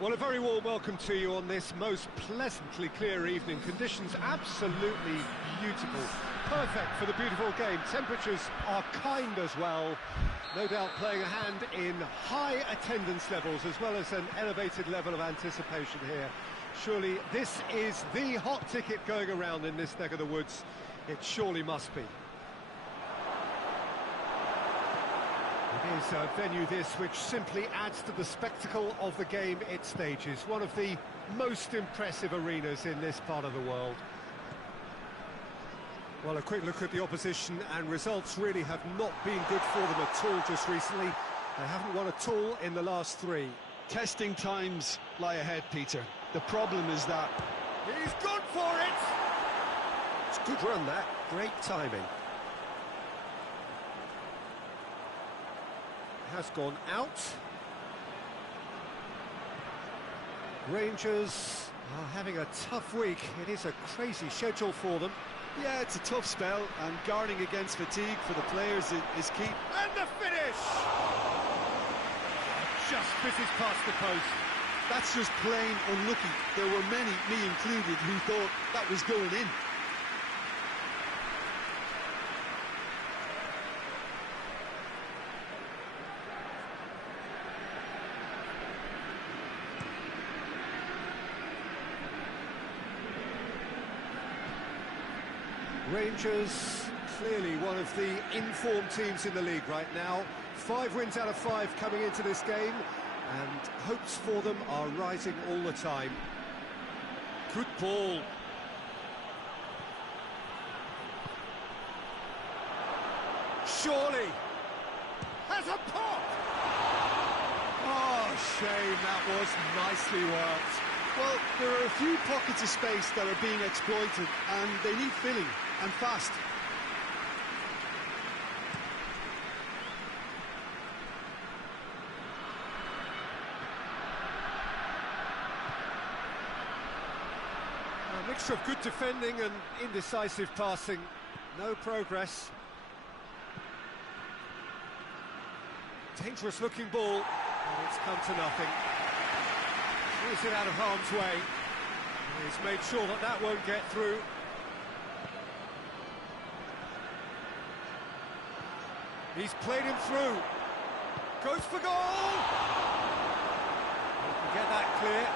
Well, a very warm welcome to you on this most pleasantly clear evening. Conditions absolutely beautiful. Perfect for the beautiful game. Temperatures are kind as well. No doubt playing a hand in high attendance levels as well as an elevated level of anticipation here. Surely this is the hot ticket going around in this neck of the woods. It surely must be. It is a venue this which simply adds to the spectacle of the game it stages. One of the most impressive arenas in this part of the world. Well, a quick look at the opposition, and results really have not been good for them at all just recently. They haven't won at all in the last three. Testing times lie ahead, Peter. The problem is that... He's gone for it! It's a good run, that. Great timing. Has gone out. Rangers are having a tough week. It is a crazy schedule for them. Yeah, it's a tough spell, and guarding against fatigue for the players is key. And the finish! Just fizzes past the post. That's just plain unlucky. There were many, me included, who thought that was going in. Rangers, clearly one of the informed teams in the league right now. 5 wins out of 5 coming into this game, and hopes for them are rising all the time. Good ball. Surely has a pop! Oh, shame, that was nicely worked. Well, there are a few pockets of space that are being exploited, and they need filling, and fast. A mixture of good defending and indecisive passing. No progress. Dangerous looking ball, and it's come to nothing. Is it out of harm's way? He's made sure that that won't get through. He's played him through. Goes for goal! He can get that clear.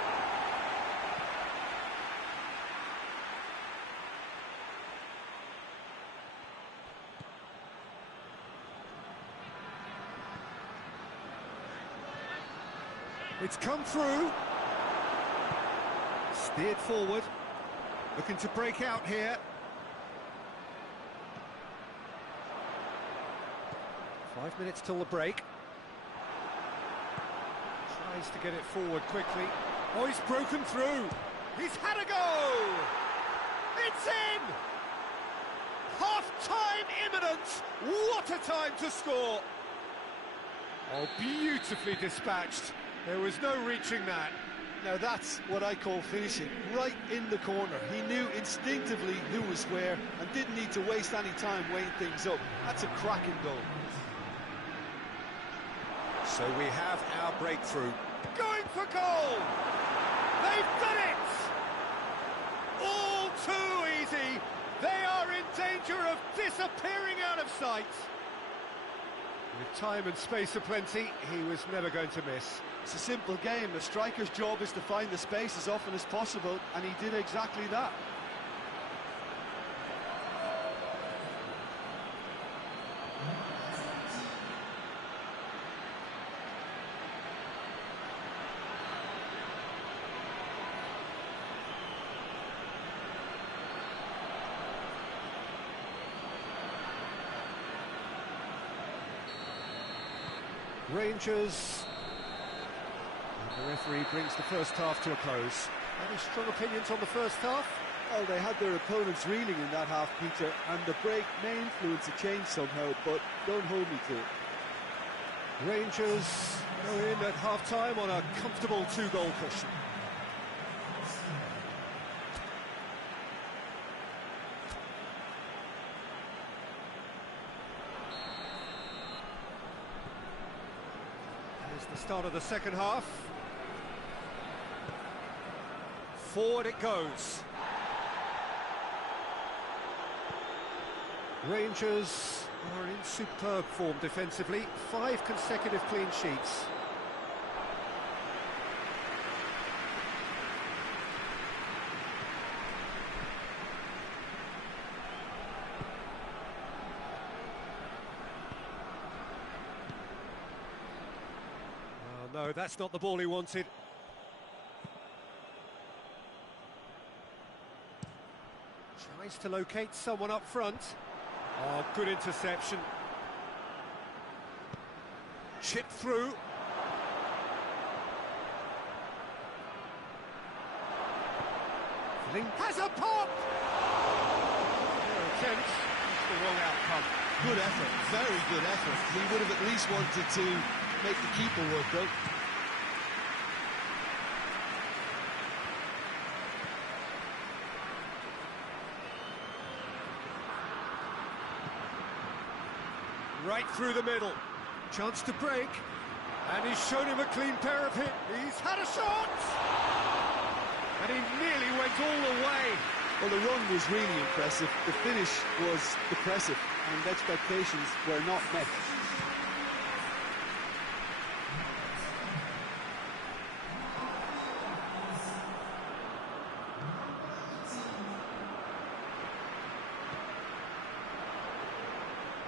It's come through. Steered forward, looking to break out here. 5 minutes till the break. Tries to get it forward quickly. Oh, he's broken through. He's had a go! It's in! Half-time imminent! What a time to score! Oh, beautifully dispatched. There was no reaching that. Now that's what I call finishing, right in the corner. He knew instinctively who was where and didn't need to waste any time weighing things up. That's a cracking goal. So we have our breakthrough. Going for goal! They've done it! All too easy! They are in danger of disappearing out of sight. With time and space aplenty, he was never going to miss. It's a simple game. A striker's job is to find the space as often as possible, and he did exactly that. Rangers, and the referee brings the first half to a close. Any strong opinions on the first half? Well, they had their opponents reeling in that half, Peter, and the break may influence a change somehow, but don't hold me to it. Rangers go in at half-time on a comfortable 2-goal cushion. Here's the start of the second half. Forward it goes. Rangers are in superb form defensively. 5 consecutive clean sheets. No, that's not the ball he wanted. Tries to locate someone up front. Oh, good interception. Chipped through. Link has a pop! Their attempt, the wrong outcome. Good effort, very good effort. He would have at least wanted to make the keeper work, though. Right through the middle. Chance to break. And he's shown him a clean parapet. He's had a shot! And he nearly went all the way. Well, the run was really impressive. The finish was depressive, and expectations were not met.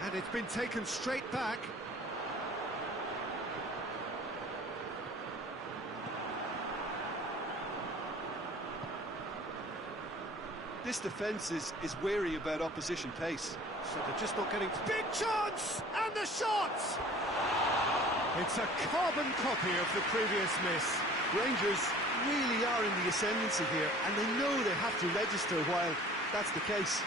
And it's been taken straight back. This defence is wary about opposition pace. So they're just not getting... Big chance! And the shot! It's a carbon copy of the previous miss. Rangers really are in the ascendancy here, and they know they have to register while that's the case.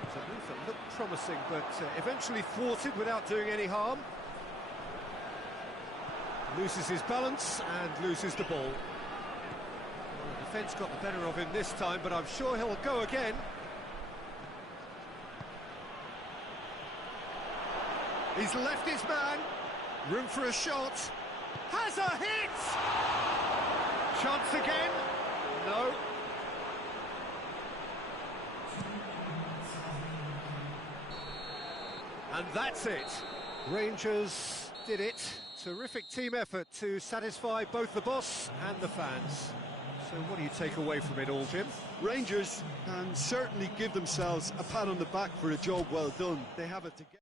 It's a move that looked promising, but eventually thwarted without doing any harm. Loses his balance and loses the ball. Well, the defence got the better of him this time, but I'm sure he'll go again. He's left his man. Room for a shot. Has a hit! Chance again. No. And that's it. Rangers did it. Terrific team effort to satisfy both the boss and the fans. So what do you take away from it all, Jim? Rangers can certainly give themselves a pat on the back for a job well done. They have it together.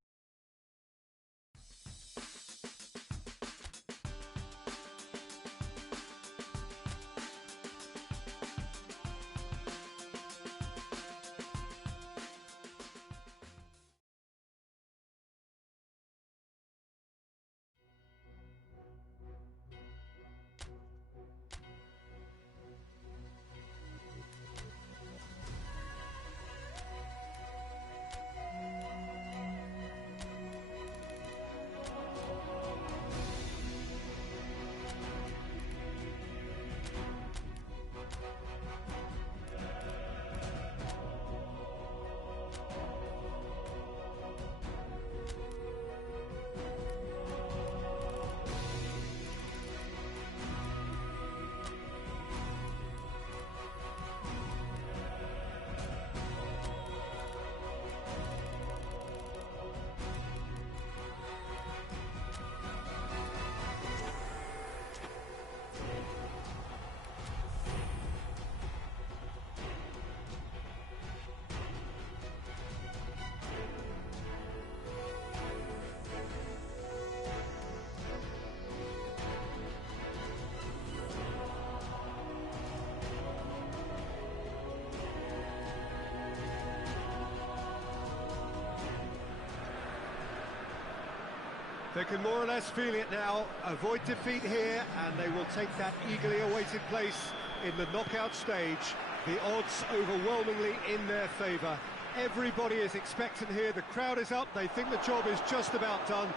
They can more or less feel it now, avoid defeat here, and they will take that eagerly awaited place in the knockout stage. The odds overwhelmingly in their favour. Everybody is expectant here, the crowd is up, they think the job is just about done.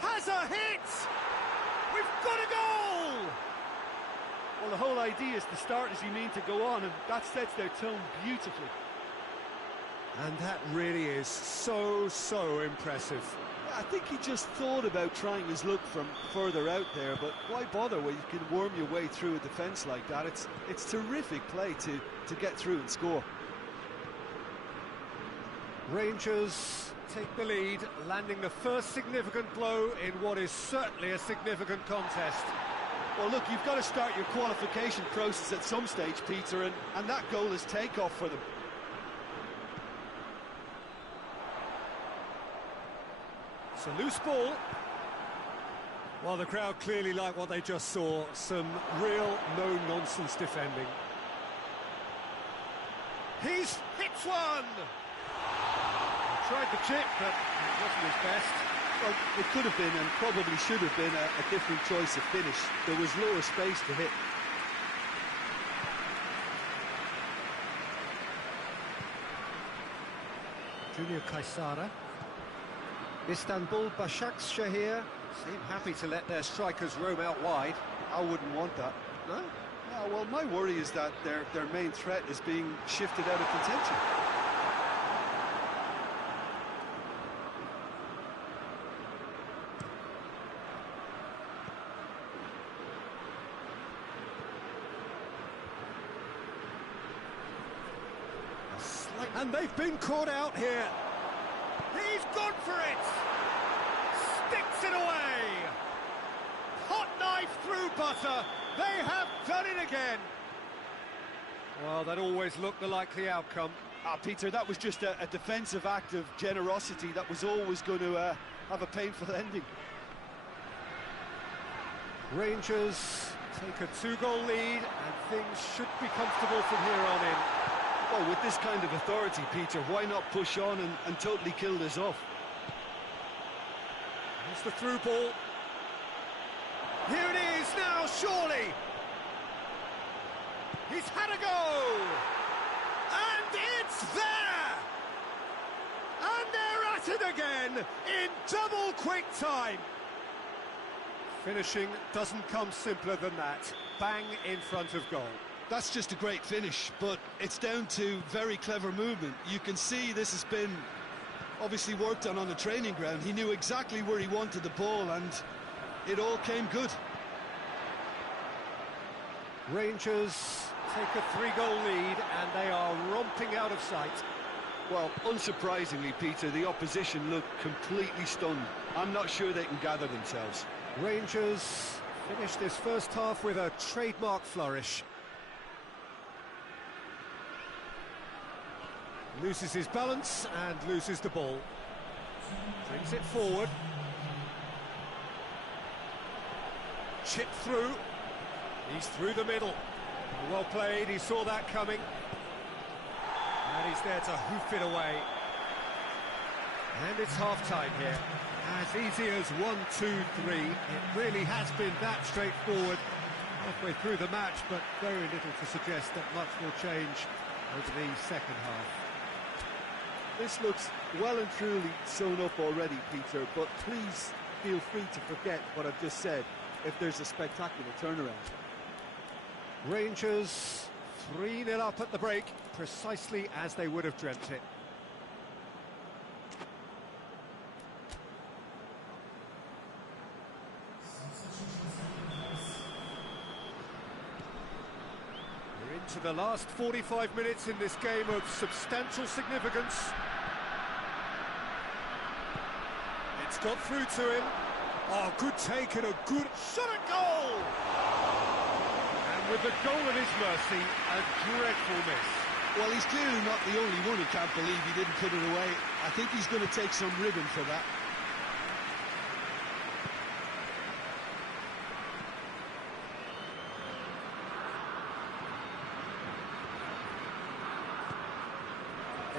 Has a hit! We've got a goal! Well, the whole idea is to start as you mean to go on, and that sets their tone beautifully. And that really is so impressive. I think he just thought about trying his luck from further out there, but why bother when you can worm your way through a defence like that? It's terrific play to get through and score. Rangers take the lead, landing the first significant blow in what is certainly a significant contest. Well, look, you've got to start your qualification process at some stage, Peter, and that goal is take-off for them. It's a loose ball. Well, the crowd clearly like what they just saw. Some real no-nonsense defending. He's hit one! He tried the chip, but it wasn't his best. Well, it could have been, and probably should have been, a different choice of finish. There was lower space to hit. Junior Kaysara. Istanbul Başakşehir seem happy to let their strikers roam out wide. I wouldn't want that. No? Yeah, well, my worry is that their main threat is being shifted out of contention. And they've been caught out here. He's gone for it! Sticks it away! Hot knife through butter. They have done it again. Well, that always looked the likely outcome. Peter, that was just a defensive act of generosity that was always going to have a painful ending. Rangers take a 2-goal lead, and things should be comfortable from here on in. Well, with this kind of authority, Peter, why not push on and totally kill this off? Here's the through ball. Here it is now, surely! He's had a go! And it's there! And they're at it again, in double quick time! Finishing doesn't come simpler than that. Bang in front of goal. That's just a great finish, but it's down to very clever movement. You can see this has been obviously worked on the training ground. He knew exactly where he wanted the ball, and it all came good. Rangers take a 3-goal lead, and they are romping out of sight. Well, unsurprisingly, Peter, the opposition look completely stunned. I'm not sure they can gather themselves. Rangers finish this first half with a trademark flourish. Loses his balance and loses the ball. Brings it forward. Chip through. He's through the middle. Well played, he saw that coming. And he's there to hoof it away. And it's half-time here. As easy as 1, 2, 3. It really has been that straightforward halfway through the match, but very little to suggest that much will change over the second half. This looks well and truly sewn up already, Peter, but please feel free to forget what I've just said if there's a spectacular turnaround. Rangers 3-0 up at the break, precisely as they would have dreamt it. We're into the last 45 minutes in this game of substantial significance. It's got through to him. Oh, good take and a good shot at goal! And with the goal at his mercy, a dreadful miss. Well, he's clearly not the only one who can't believe he didn't put it away. I think he's going to take some ribbon for that.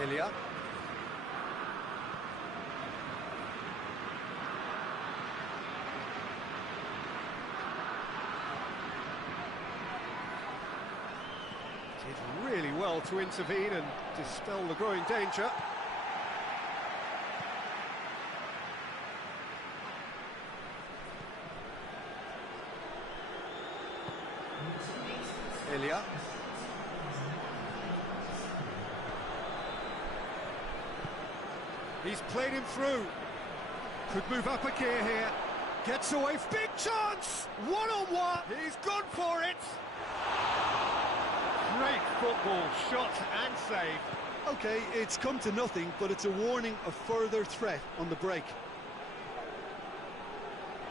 Elia. Did really well to intervene and dispel the growing danger. Ilya. He's played him through. Could move up a gear here. Gets away. Big chance! One-on-one. He's gone for it. Great football, shot and save. Okay, it's come to nothing, but it's a warning of further threat on the break.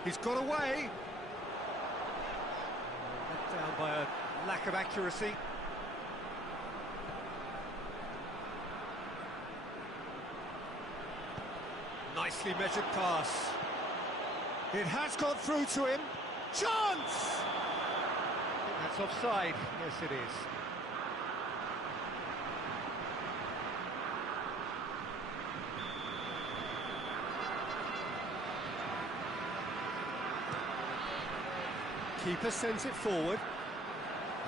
He's got away. Let down by a lack of accuracy. Nicely measured pass. It has got through to him. Chance! That's offside. Yes, it is. Keeper sends it forward.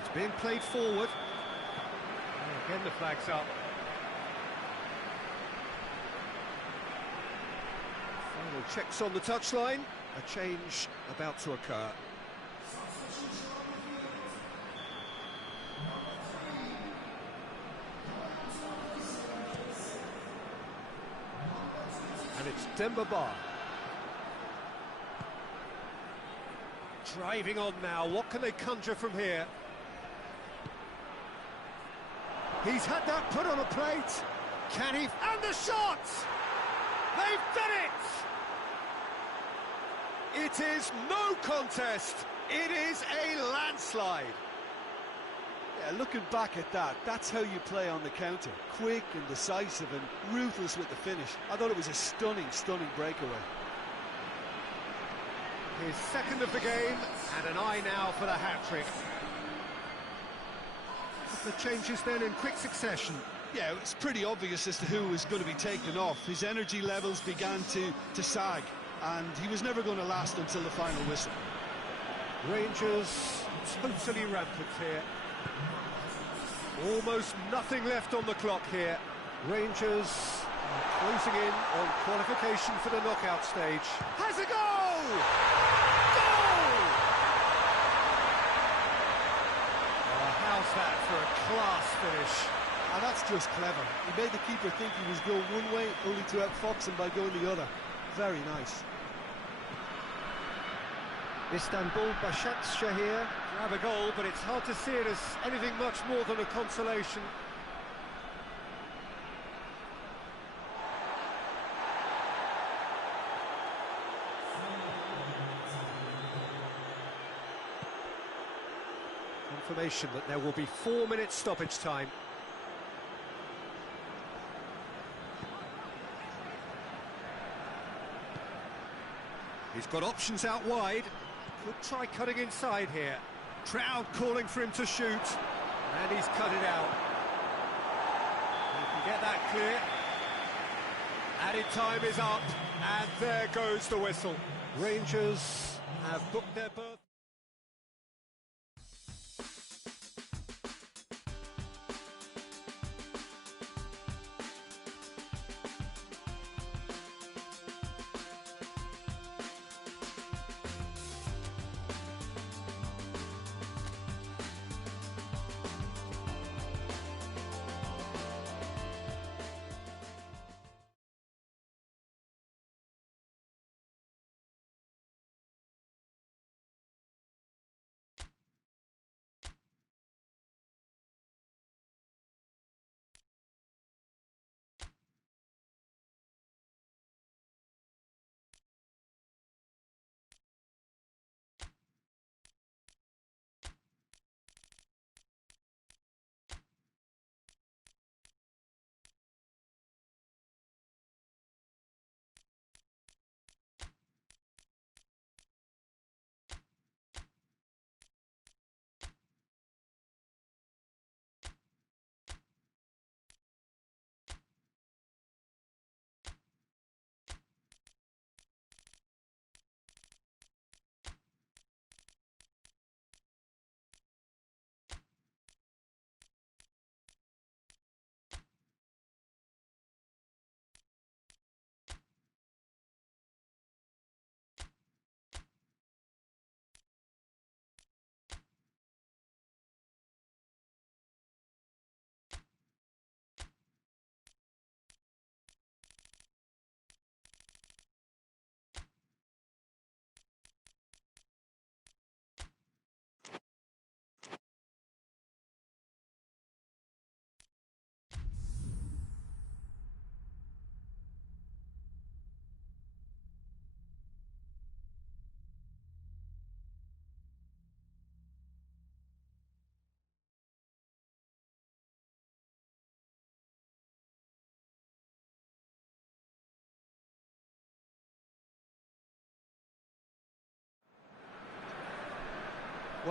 It's being played forward. And again, the flag's up. Final checks on the touchline. A change about to occur. And it's Demba Ba. Driving on now, what can they conjure from here? He's had that put on a plate. Can he? And the shot! They've done it! It is no contest. It is a landslide. Yeah, looking back at that, that's how you play on the counter. Quick and decisive and ruthless with the finish. I thought it was a stunning, stunning breakaway. His second of the game, and an eye now for the hat-trick. The changes then in quick succession. Yeah, it's pretty obvious as to who was going to be taken off. His energy levels began to sag, and he was never going to last until the final whistle. Rangers totally rampant here. Almost nothing left on the clock here. Rangers closing in on qualification for the knockout stage. Has a goal! Goal! Oh, how's that for a class finish? And that's just clever. He made the keeper think he was going one way, only to outfox him by going the other. Very nice. Istanbul Başakşehir grab a goal, but it's hard to see it as anything much more than a consolation. Confirmation that there will be 4 minutes stoppage time. He's got options out wide. Could try cutting inside here. Crowd calling for him to shoot. And he's cut it out. He can get that clear. Added time is up. And there goes the whistle. Rangers have booked their berth.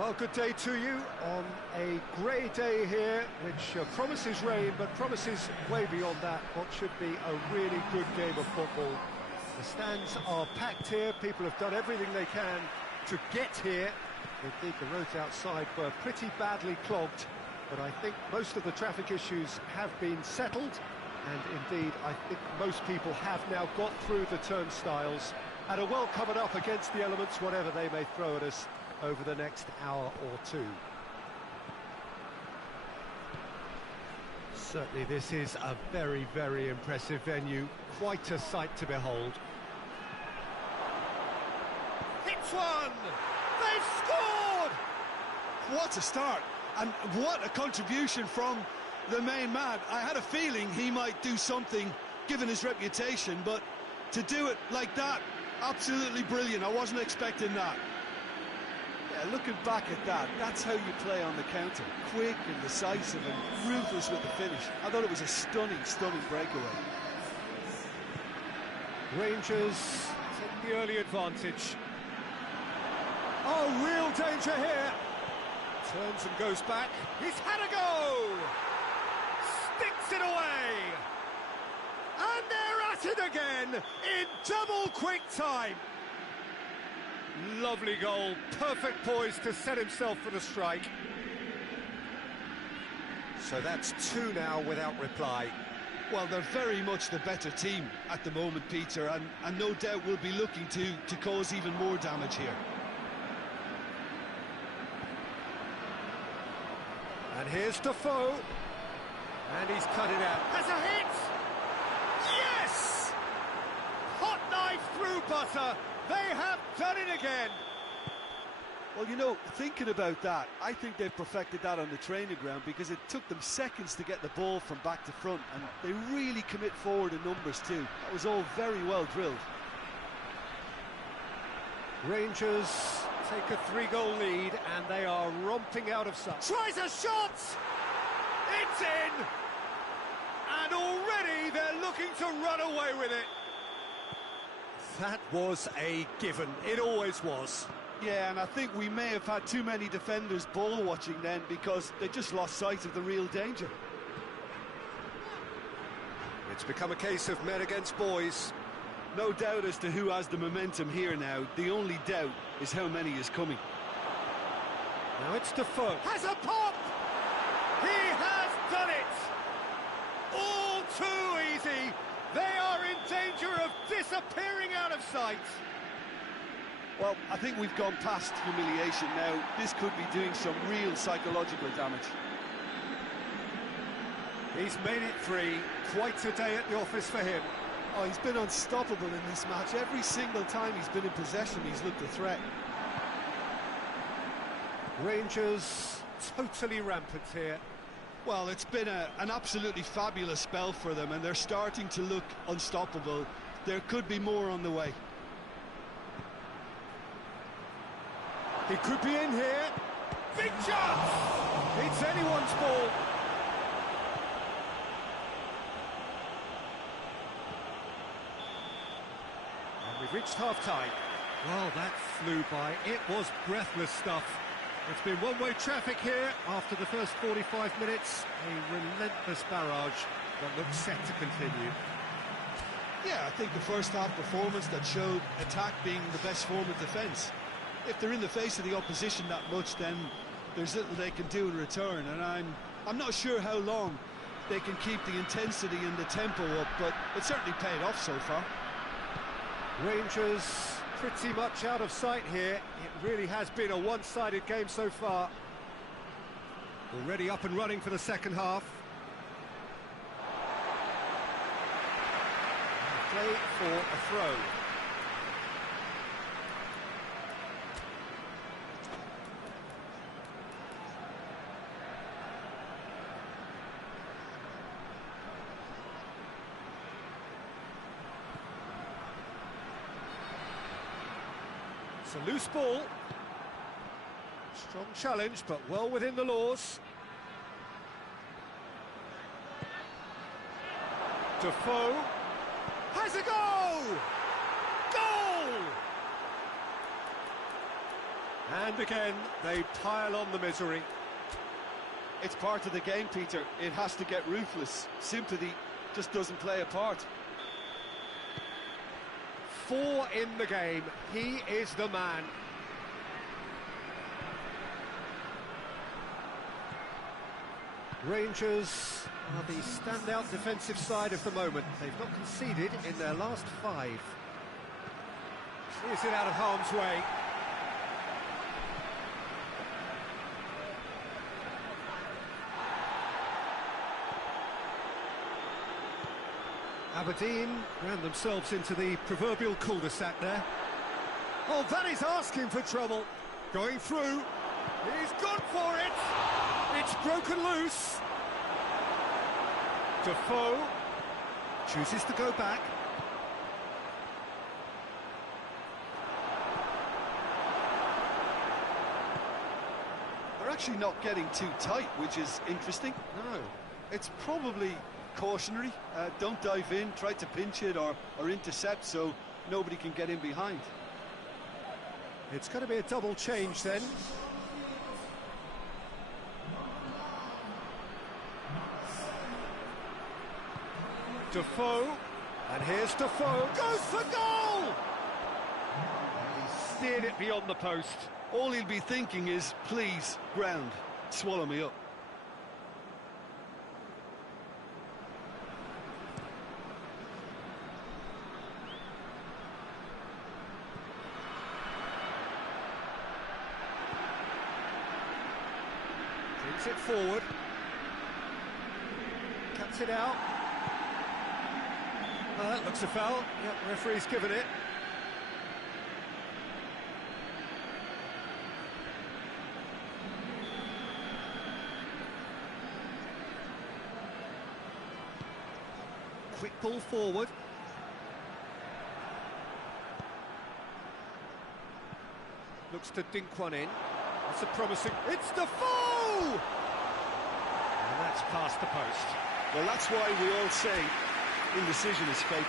Well, good day to you on a grey day here, which promises rain, but promises way beyond that what should be a really good game of football. The stands are packed here, people have done everything they can to get here. Indeed, the roads outside were pretty badly clogged, but I think most of the traffic issues have been settled, and indeed, I think most people have now got through the turnstiles and are well covered up against the elements, whatever they may throw at us over the next hour or two. Certainly this is a very, very impressive venue, quite a sight to behold. Hits one! They've scored! What a start, and what a contribution from the main man. I had a feeling he might do something, given his reputation, but to do it like that, absolutely brilliant. I wasn't expecting that. Yeah, looking back at that, that's how you play on the counter. Quick and decisive and ruthless with the finish. I thought it was a stunning, stunning breakaway. Rangers take the early advantage. Oh, real danger here. Turns and goes back. He's had a go! Sticks it away! And they're at it again in double quick time. Lovely goal, perfect poise to set himself for the strike. So that's two now without reply. Well, they're very much the better team at the moment, Peter, and no doubt will be looking to cause even more damage here. And here's Defoe. And he's cut it out. Has a hit! Yes! Hot knife through butter. They have done it again. Well, you know, thinking about that, I think they've perfected that on the training ground because it took them seconds to get the ball from back to front, and they really commit forward in numbers too. That was all very well drilled. Rangers take a 3-goal lead, and they are romping out of sight. Tries a shot! It's in! And already they're looking to run away with it. That was a given. It always was. Yeah, and I think we may have had too many defenders ball watching then because they just lost sight of the real danger. It's become a case of men against boys. No doubt as to who has the momentum here now. The only doubt is how many is coming. Now it's Defoe. Has a pop! He has done it! All too easy. They are in danger of disappearing out of sight. Well, I think we've gone past humiliation now. This could be doing some real psychological damage. He's made it 3. Quite a day at the office for him. Oh, he's been unstoppable in this match. Every single time he's been in possession, he's looked a threat. Rangers totally rampant here. Well, it's been an absolutely fabulous spell for them, and they're starting to look unstoppable. There could be more on the way. He could be in here. Big chance! It's anyone's ball. And we've reached half-time. Well, that flew by. It was breathless stuff. It's been one-way traffic here after the first 45 minutes. A relentless barrage that looks set to continue. Yeah, I think the first half performance that showed attack being the best form of defence. If they're in the face of the opposition that much, then there's little they can do in return, and I'm not sure how long they can keep the intensity and the tempo up, but it certainly paid off so far. Rangers pretty much out of sight here. It really has been a one-sided game so far. Already up and running for the second half. Play for a throw. It's a loose ball. Strong challenge, but well within the laws. Defoe has a goal! Goal! And again, they pile on the misery. It's part of the game, Peter. It has to get ruthless. Sympathy just doesn't play a part. 4 in the game. He is the man. Rangers are the standout defensive side of the moment. They've not conceded in their last 5. Is it out of harm's way? Aberdeen ran themselves into the proverbial cul-de-sac there. Oh, that is asking for trouble. Going through. He's gone for it. It's broken loose. Defoe chooses to go back. They're actually not getting too tight, which is interesting. No. It's probably cautionary. Don't dive in, try to pinch it or intercept so nobody can get in behind. It's going to be a double change then. Defoe, and here's Defoe, goes for goal! He steered it beyond the post. All he'll be thinking is, please, ground, swallow me up. Brings it forward. Cuts it out. That looks a foul. Yep, referee's given it. Quick ball forward. Looks to dink one in. That's a promising... It's Defoe! And that's past the post. Well, that's why we all say indecision is fatal.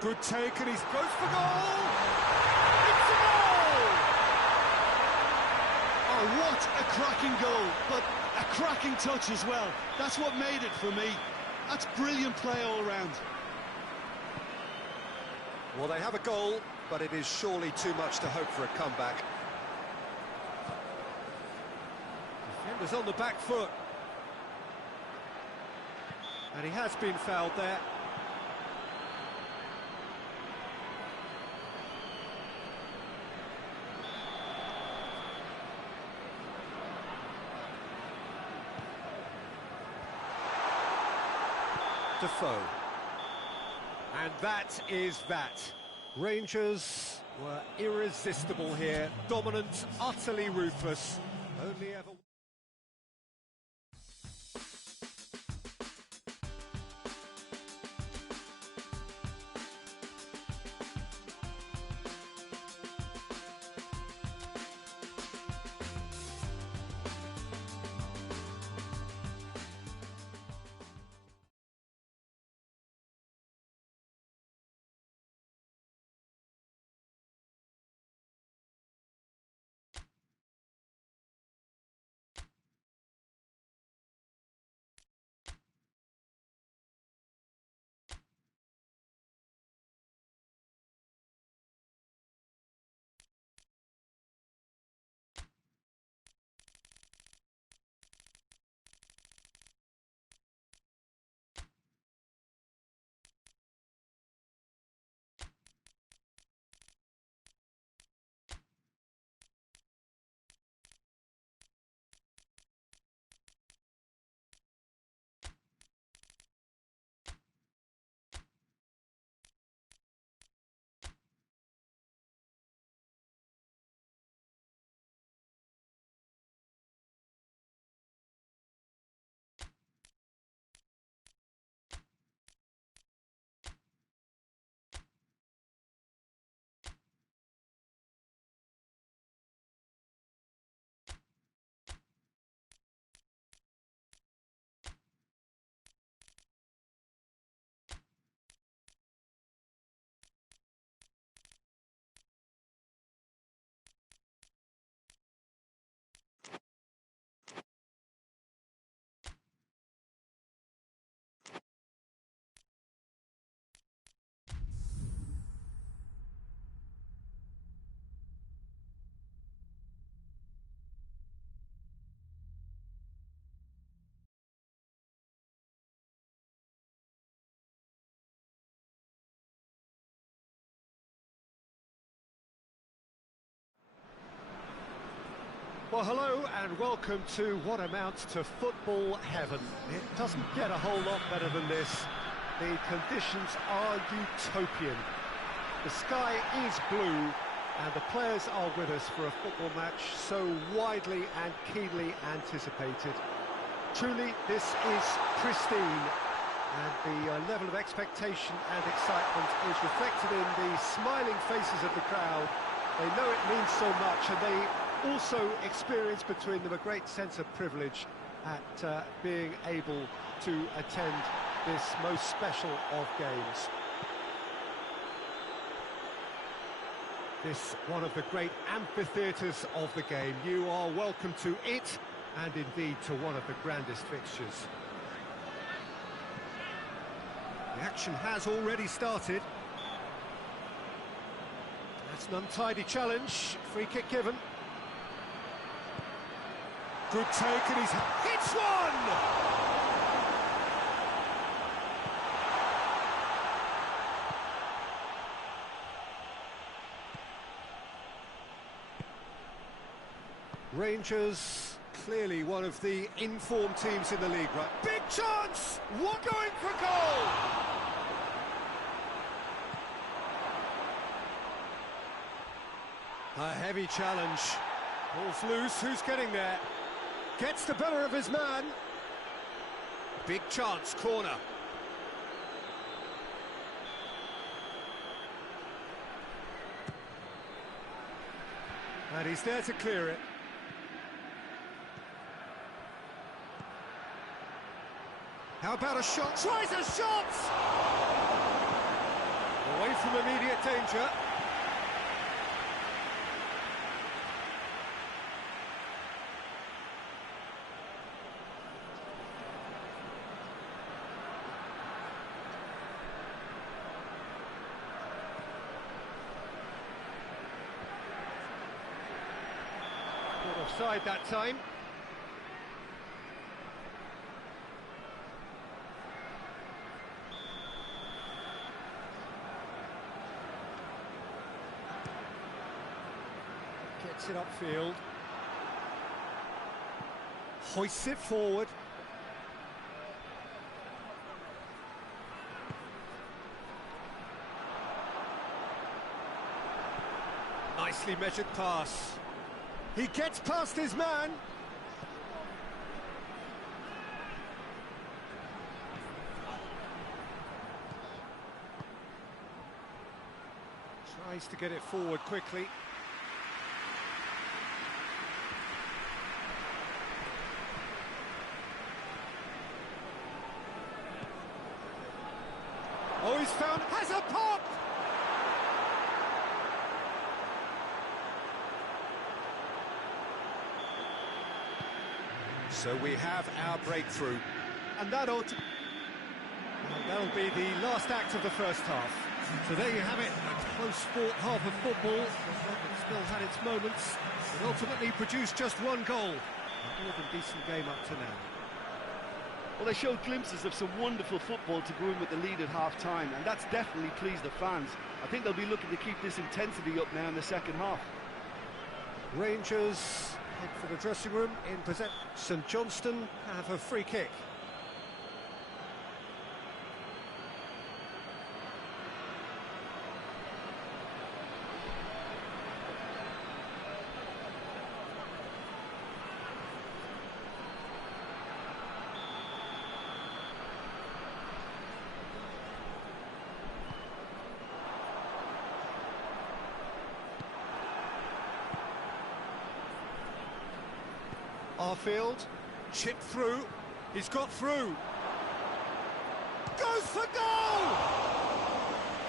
Good take, and he goes for goal! It's a goal! Oh, what a cracking goal, but a cracking touch as well. That's what made it for me. That's brilliant play all round. Well, they have a goal, but it is surely too much to hope for a comeback. Defender's on the back foot. And he has been fouled there. Defoe. And that is that. Rangers were irresistible here, dominant, utterly ruthless. Only ever... Well, hello and welcome to what amounts to football heaven. It doesn't get a whole lot better than this. The conditions are utopian. The sky is blue and the players are with us for a football match so widely and keenly anticipated. Truly, this is pristine, and the level of expectation and excitement is reflected in the smiling faces of the crowd. They know it means so much, and they also experience between them a great sense of privilege at being able to attend this most special of games. This one of the great amphitheatres of the game. You are welcome to it, and indeed to one of the grandest fixtures. The action has already started. That's an untidy challenge. Free kick given. Good take, and he's hits one! Rangers, clearly one of the informed teams in the league, right? Big chance! What going for goal? A heavy challenge. Ball's loose, who's getting there? Gets the better of his man. Big chance, corner. And he's there to clear it. How about a shot? Tries a shot! Away from immediate danger. Offside that time. Gets it upfield. Hoists it forward. Nicely measured pass. He gets past his man. Tries to get it forward quickly. Oh, he's found, has a pop! So we have our breakthrough, and that'll be the last act of the first half. So there you have it, a close-fought half of football, that still had its moments, and ultimately produced just one goal. A more than decent game up to now. Well, they showed glimpses of some wonderful football to go in with the lead at half-time, and that's definitely pleased the fans. I think they'll be looking to keep this intensity up now in the second half. Rangers head for the dressing room in possession. St Johnstone have a free kick. Arfield, chipped through, he's got through. Goes for goal!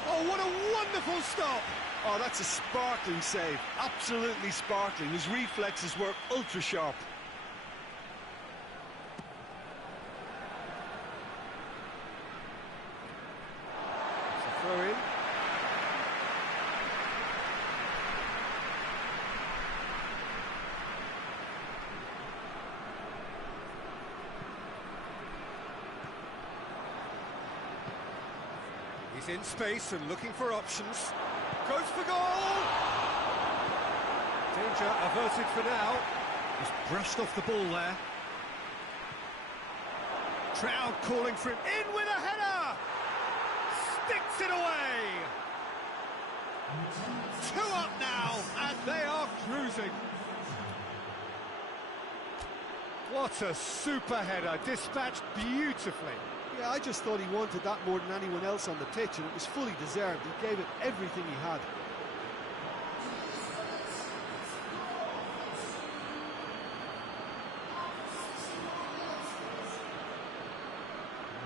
Oh, what a wonderful stop! Oh, that's a sparkling save, absolutely sparkling. His reflexes were ultra-sharp. It's a throw-in. He's in space and looking for options. Goes for goal! Danger averted for now. Just brushed off the ball there. Crowd calling for him. In with a header! Sticks it away! 2 up now, and they are cruising. What a super header, dispatched beautifully. Yeah, I just thought he wanted that more than anyone else on the pitch, and it was fully deserved. He gave it everything he had.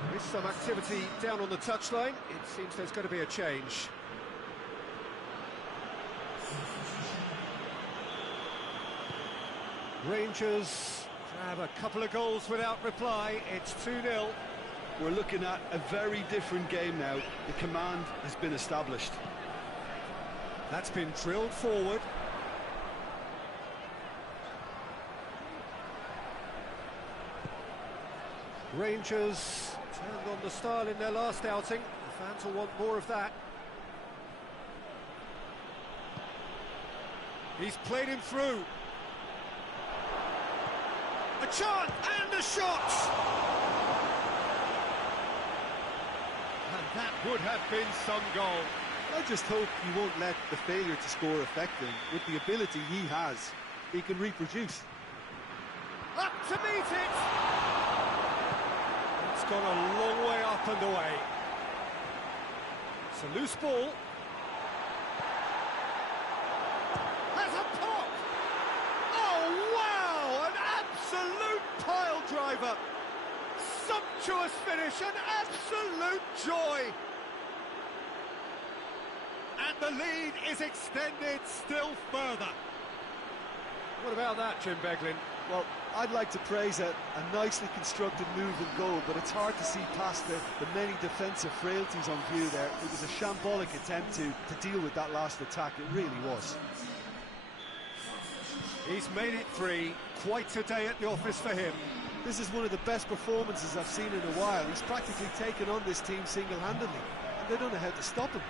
There is some activity down on the touchline. It seems there's going to be a change. Rangers grab a couple of goals without reply. It's 2-0. We're looking at a very different game now. The command has been established. That's been drilled forward. Rangers turned on the style in their last outing. The fans will want more of that. He's played him through. A chance and a shot! And that would have been some goal. I just hope he won't let the failure to score affect him. With the ability he has, he can reproduce. Up to meet it! It's gone a long way up and away. It's a loose ball. Has a pop! Oh, wow! An absolute pile driver! Sumptuous finish, an absolute joy! And the lead is extended still further. What about that, Jim Beglin? Well, I'd like to praise a nicely constructed move and goal, but it's hard to see past the many defensive frailties on view there. It was a shambolic attempt to deal with that last attack, it really was. He's made it 3, quite a day at the office for him. This is one of the best performances I've seen in a while. He's practically taken on this team single-handedly, and they don't know how to stop him.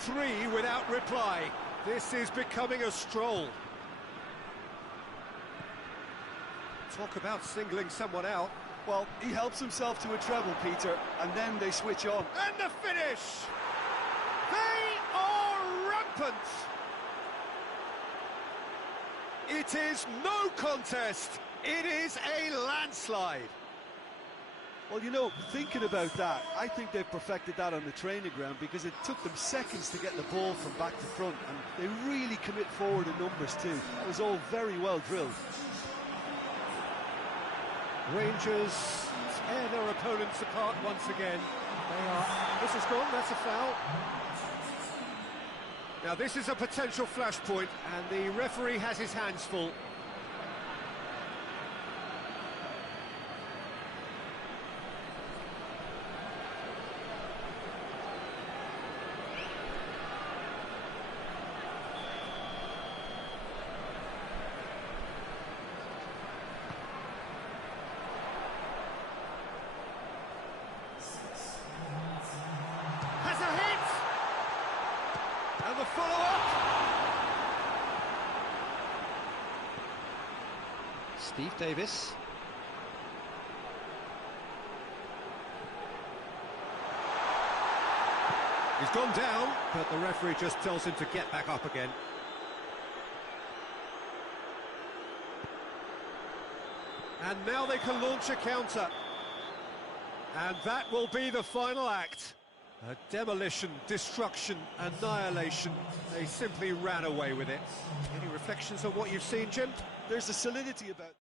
3 without reply. This is becoming a stroll. Talk about singling someone out. Well, he helps himself to a treble, Peter, and then they switch on. And the finish! They are rampant! It is no contest. It is a landslide. Well, you know, thinking about that, I think they've perfected that on the training ground because it took them seconds to get the ball from back to front, and they really commit forward in numbers too. It was all very well drilled. Rangers tear their opponents apart once again. This is gone, that's a foul. Now this is a potential flashpoint, and the referee has his hands full. Has a hit! And the follow-up! Steve Davis. He's gone down, but the referee just tells him to get back up again. And now they can launch a counter. And that will be the final act. A demolition, destruction, annihilation. They simply ran away with it. Any reflections on what you've seen, Jim? There's a solidity about